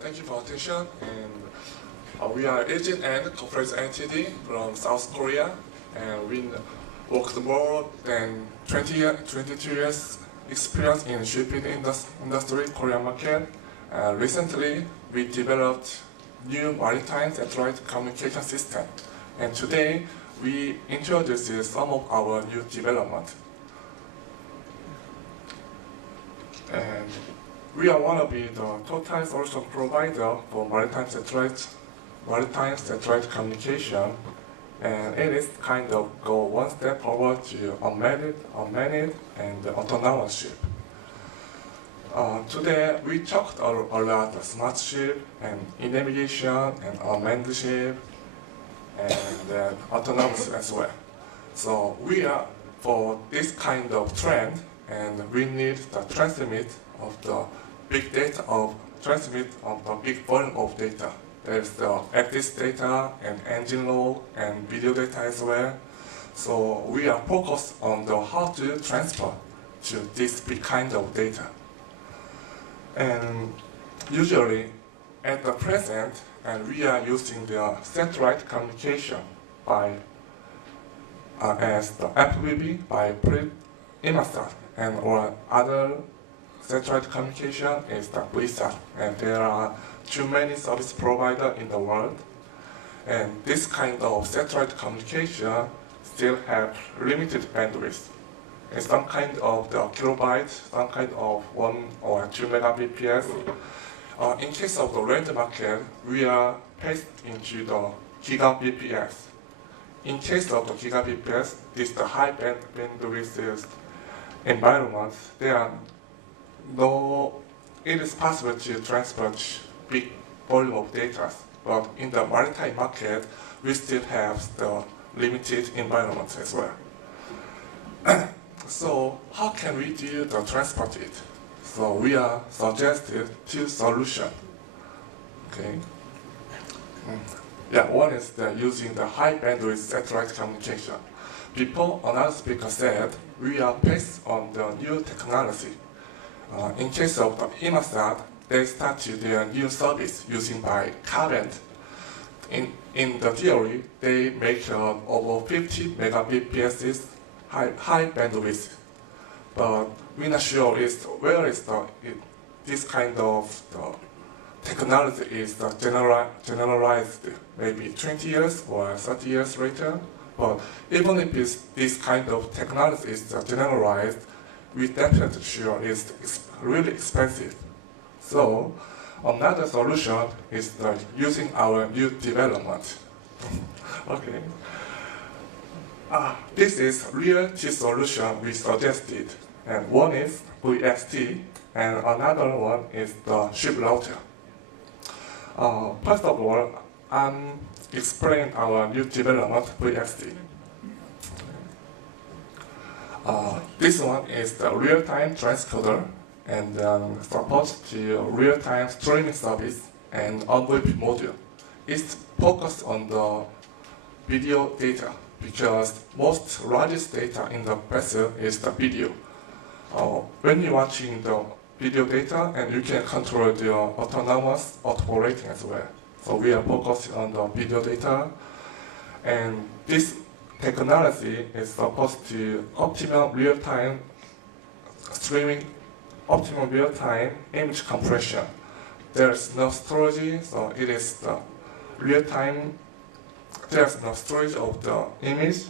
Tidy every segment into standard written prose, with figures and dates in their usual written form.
Thank you for attention. And we are ILJIN and Co Ltd from South Korea, and we worked more than 22 years experience in shipping industry Korean market. Recently, we developed new maritime satellite communication system, and today we introduce some of our new development. And we want to be the total solution provider for maritime satellite communication, and it is kind of go one step forward to unmanned and autonomous ship. Today we talked a lot about smart ship and navigation and unmanned ship and autonomous as well. So we are for this kind of trend, and we need the transmit of the big data transmit of the big volume of data. There's the active data and engine log and video data as well. So we are focused on the how to transfer to this big kind of data. And usually at the present, and we are using the satellite communication by as the FPV by Inmarsat, and or other satellite communication is the VSAT, and there are too many service providers in the world. And this kind of satellite communication still have limited bandwidth. And some kind of the kilobytes, some kind of 1 or 2 megabps. In case of the land market, we are passed into the gigabps. In case of the gigabps, this is the high bandwidth environment. It is possible to transfer big volume of data, but in the maritime market, we still have the limited environment as well. So how can we do the transport it? So we are suggested two solutions. Okay. Yeah, one is using the high bandwidth satellite communication. Before, another speaker said we are based on the new technology. In case of the Inmarsat, they started their new service using by current. In the theory, they make over 50 megabps high bandwidth, but we're not sure where is this kind of technology is generalized maybe 20 years or 30 years later. But even if this kind of technology is generalized, we definitely sure it's really expensive. So another solution is using our new development. Okay. This is real two solution we suggested, and one is VST, and another one is the ship router. First of all, I'm explain our new development VST. This one is the real-time transcoder and supports to real-time streaming service and MVP module. It's focused on the video data because most largest data in the vessel is the video. When you're watching the video data, and you can control the autonomous operating as well. So we are focusing on the video data, and this technology is supposed to optimal real-time streaming, optimal real-time image compression. There's no storage, so it is the real-time. There's no storage of the image,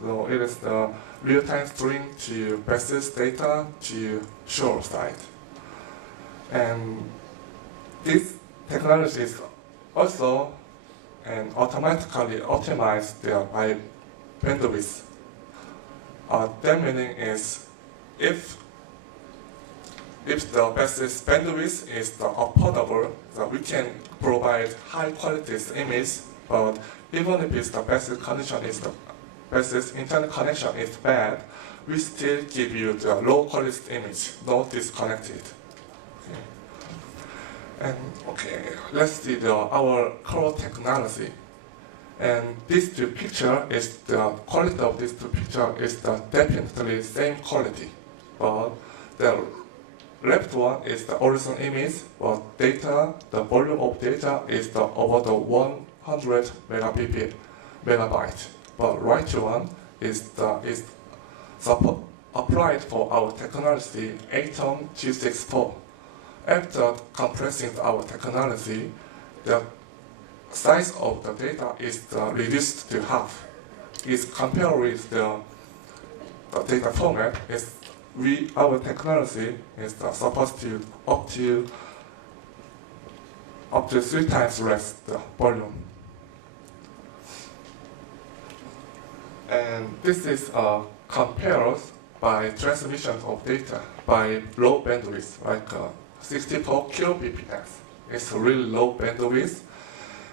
so it is the real-time stream to vessel's data to shore side. And this technology is also and automatically optimized by bandwidth. That meaning is if the vessel's bandwidth is affordable, so we can provide high quality image. But even if the vessel condition is the vessel's internet connection is bad, we still give you the low quality image, not disconnected. And okay, let's see our core technology. And these two pictures is the quality of these two pictures is definitely same quality, but the left one is the original image, but data, the volume of data is the over the 100 megabyte. But right one is applied for our technology Atom G64. After compressing our technology, the size of the data is reduced to half. It's compared with the data format. Our technology is supposed to up to 3 times less the volume. And this is compared by transmission of data by low bandwidth, like 64 kbps. It's really low bandwidth.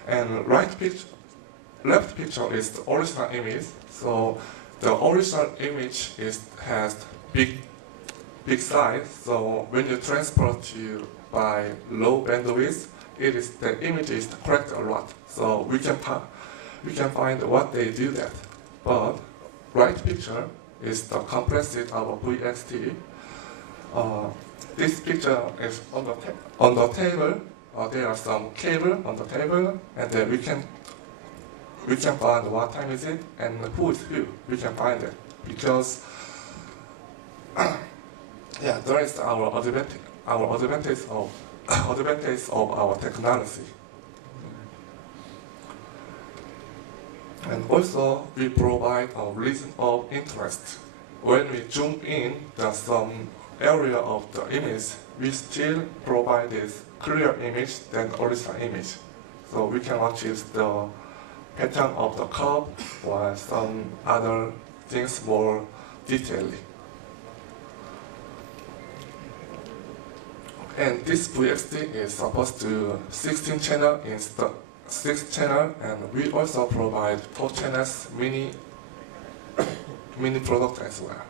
And left picture is the original image. So the original image has big size. So when you transport by low bandwidth, the image is correct a lot. So we can find what they do that. But right picture is the compressed our VXT. This picture is on the table. There are some cable on the table, and then we can find what time is it and who is who. We can find it because yeah, there is our advantage of our technology. And also, we provide a reason of interest. When we zoom in, there's some area of the image, we still provide this clear image than original image. So we can watch the pattern of the curve or some other things more detailedly. And this VXT is supposed to 16 channel instead 6 channel, and we also provide 4 channels mini product as well.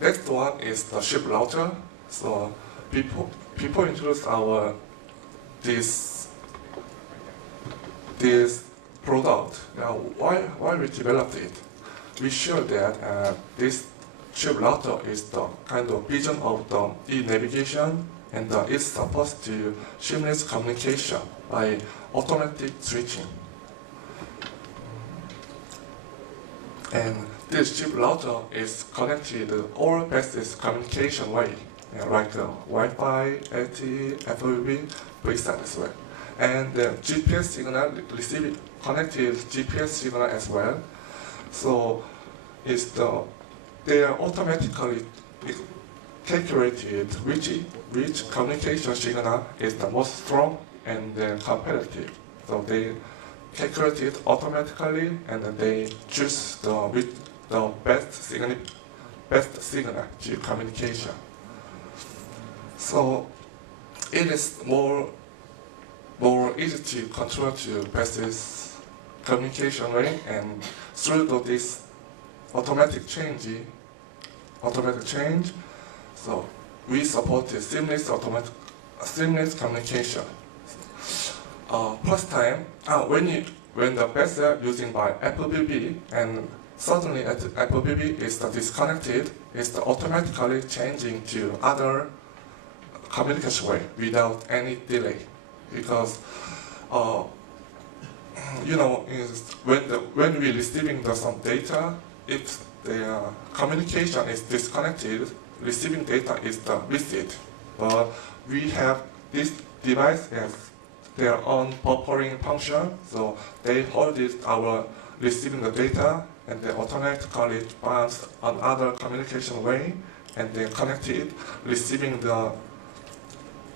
Next one is the ship router. So people introduce this product. Now why we developed it? We showed that this ship router is the kind of vision of the e-navigation, and it's supposed to seamless communication by automatic switching. And this ship router is connected all fastest communication way, like Wi-Fi, LTE, FWB, VSAT as well. And the GPS signal connected GPS signal as well. So they are automatically calculated which communication signal is the most strong and competitive. So they calculate it automatically, and they choose the best signal to communication. So it is more easy to control to fastest communication way, and through this automatic change. So we support the seamless communication. First time, when the vessel using by FWB, and suddenly FWB is disconnected, it's automatically changing to other communication way without any delay. Because when we receiving some data, if the communication is disconnected, receiving data is the receipt. But we have this device as their own buffering function, so they hold our receiving the data, and they automatically bounce on other communication way, and they connect it, receiving the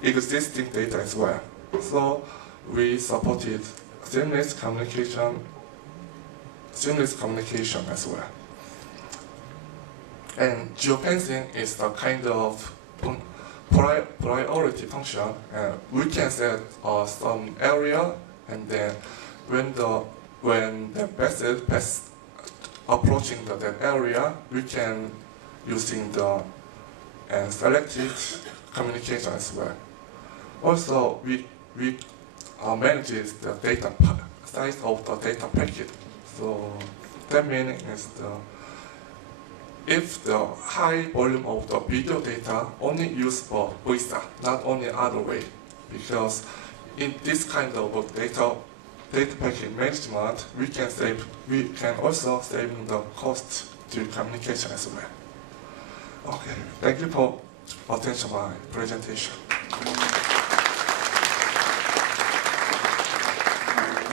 existing data as well. So we supported seamless communication as well. And geofencing is the kind of priority function. We can set some area, and then when the vessel approaching that area, we can using the selective communication as well. Also, we manage the data size of the data packet. So that meaning is if the high volume of the video data only used for VISA, not only other way, because in this kind of data packet management, we can also save the cost to communication as well. Okay, thank you for attention my presentation.